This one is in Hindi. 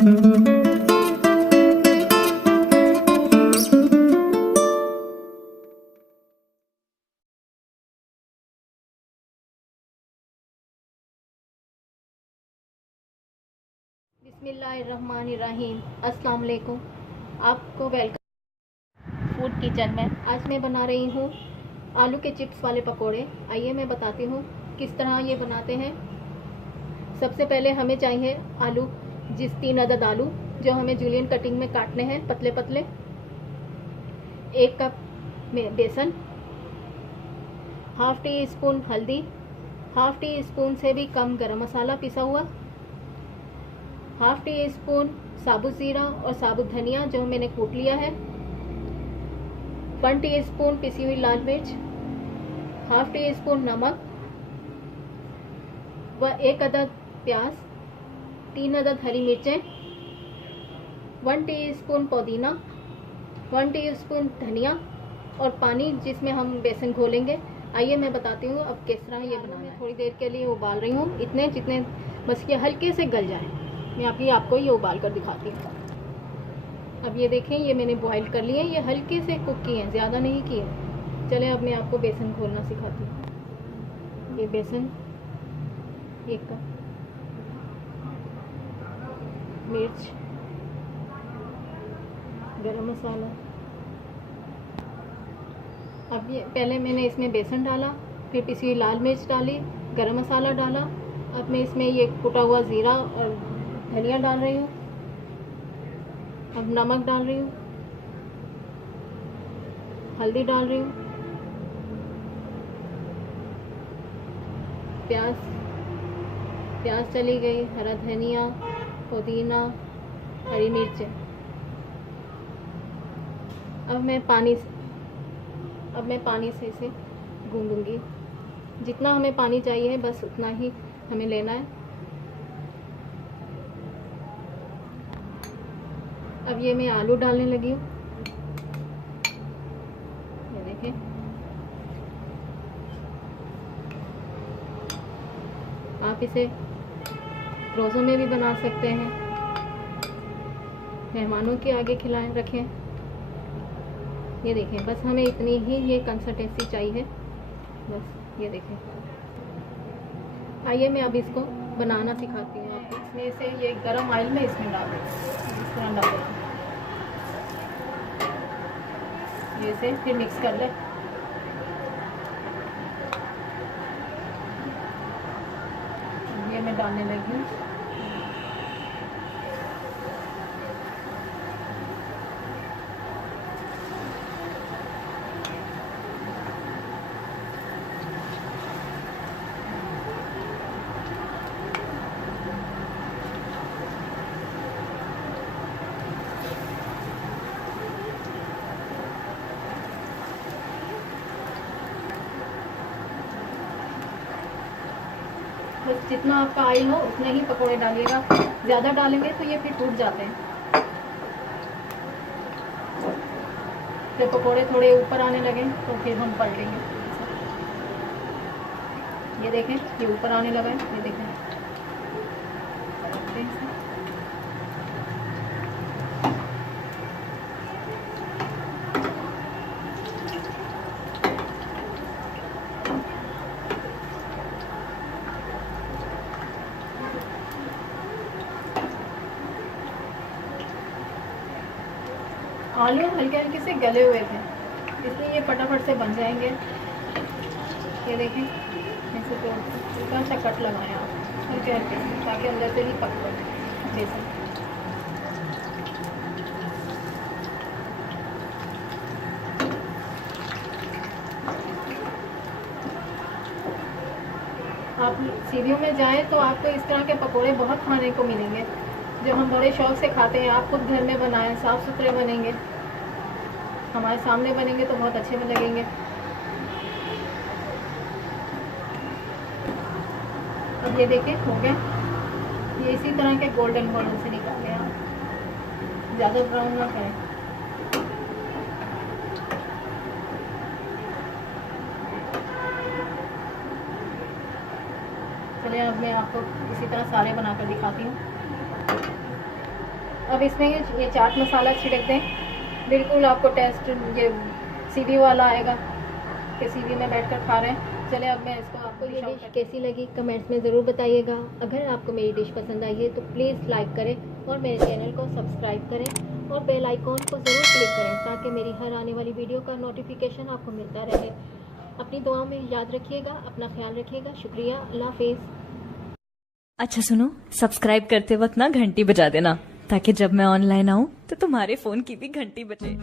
बिस्मिल्लाहिर्रहमानिर्रहीम। अस्सलाम वालेकुम। आपको वेलकम फूड किचन में। आज मैं बना रही हूँ आलू के चिप्स वाले पकोड़े। आइए मैं बताती हूँ किस तरह ये बनाते हैं। सबसे पहले हमें चाहिए आलू, 3 अदद आलू जो हमें जूलियन कटिंग में काटने हैं पतले पतले। 1 कप में बेसन, हाफ टी स्पून हल्दी, हाफ टी स्पून से भी कम गरम मसाला पिसा हुआ, हाफ टी स्पून साबुत ज़ीरा और साबुत धनिया जो मैंने कूट लिया है, 1 टीस्पून पिसी हुई लाल मिर्च, हाफ टी स्पून नमक व 1 अदद प्याज, 3 अदद हरी मिर्चें, 1 टीस्पून पुदीना, 1 टीस्पून धनिया और पानी जिसमें हम बेसन घोलेंगे। आइए मैं बताती हूँ अब किस तरह ये बनाना है। थोड़ी देर के लिए उबाल रही हूँ, इतने जितने बस ये हल्के से गल जाए। मैं आपको ये उबाल कर दिखाती हूँ। अब ये देखें, ये मैंने बॉईल कर लिए, ये हल्के से कुक किए हैं, ज़्यादा नहीं किए। चले अब मैं आपको बेसन घोलना सिखाती हूँ। ये बेसन 1 कप, मिर्च, गरम मसाला। अब ये पहले मैंने इसमें बेसन डाला, फिर पिसी हुई लाल मिर्च डाली, गरम मसाला डाला। अब मैं इसमें ये कुटा हुआ ज़ीरा और धनिया डाल रही हूँ। अब नमक डाल रही हूँ, हल्दी डाल रही हूँ, प्याज चली गई, हरा धनिया, पुदीना, हरी मिर्च। अब मैं पानी से इसे गूंदूंगी। जितना हमें पानी चाहिए बस उतना ही हमें लेना है। अब ये मैं आलू डालने लगी हूँ। ये देखें, आप इसे रोज़ों में भी बना सकते हैं, मेहमानों के आगे खिलाएं रखें। ये देखें, बस हमें इतनी ही ये कंसिस्टेंसी चाहिए, बस ये देखें। आइए मैं अब इसको बनाना सिखाती हूँ आपको। इसमें से ये गरम ऑयल में इसमें डाल दें, इस तरह डाल दें। ये से फिर मिक्स कर लें। ये मैं डालने लगी हूँ। बस जितना आपका ऑयल हो उतने ही पकोड़े डालिएगा, ज़्यादा डालेंगे तो ये फिर टूट जाते हैं। फिर पकोड़े थोड़े ऊपर आने लगे तो फिर हम पलटेंगे। ये देखें, ये ऊपर आने लगा है, ये देखें। आलू हल्के हल्के से गले हुए थे, इसलिए ये फटाफट से बन जाएंगे। ये देखें, ऐसे तो हल्का सा कट लगाएं आप हल्के हल्के से, ताकि अंदर से ही पक जाए बेसन। आप सीढ़ियों में जाएं तो आपको इस तरह के पकोड़े बहुत खाने को मिलेंगे, जो हम बड़े शौक से खाते हैं। आप खुद घर में बनाएं, साफ़ सुथरे बनेंगे, हमारे सामने बनेंगे तो बहुत अच्छे में लगेंगे। अब ये देखें, हो गया। ये इसी तरह के गोल्डन गोल्डन से निकाल लें आप, ज़्यादा ब्राउन ना करें। चलिए अब मैं आपको इसी तरह सारे बनाकर दिखाती हूँ। अब इसमें ये चाट मसाला छिड़क दें, बिल्कुल आपको टेस्ट ये सीवी वाला आएगा कि सीवी में बैठकर खा रहे हैं। चले अब मैं इसको आपको ये डिश कैसी लगी कमेंट्स में ज़रूर बताइएगा। अगर आपको मेरी डिश पसंद आई है तो प्लीज़ लाइक करें और मेरे चैनल को सब्सक्राइब करें और बेल आइकॉन को ज़रूर क्लिक करें ताकि मेरी हर आने वाली वीडियो का नोटिफिकेशन आपको मिलता रहे। अपनी दुआओं में याद रखिएगा, अपना ख्याल रखिएगा। शुक्रिया, अल्लाह हाफिज़। अच्छा सुनो, सब्सक्राइब करते वक्त ना घंटी बजा देना ताकि जब मैं ऑनलाइन आऊं तो तुम्हारे फोन की भी घंटी बजे।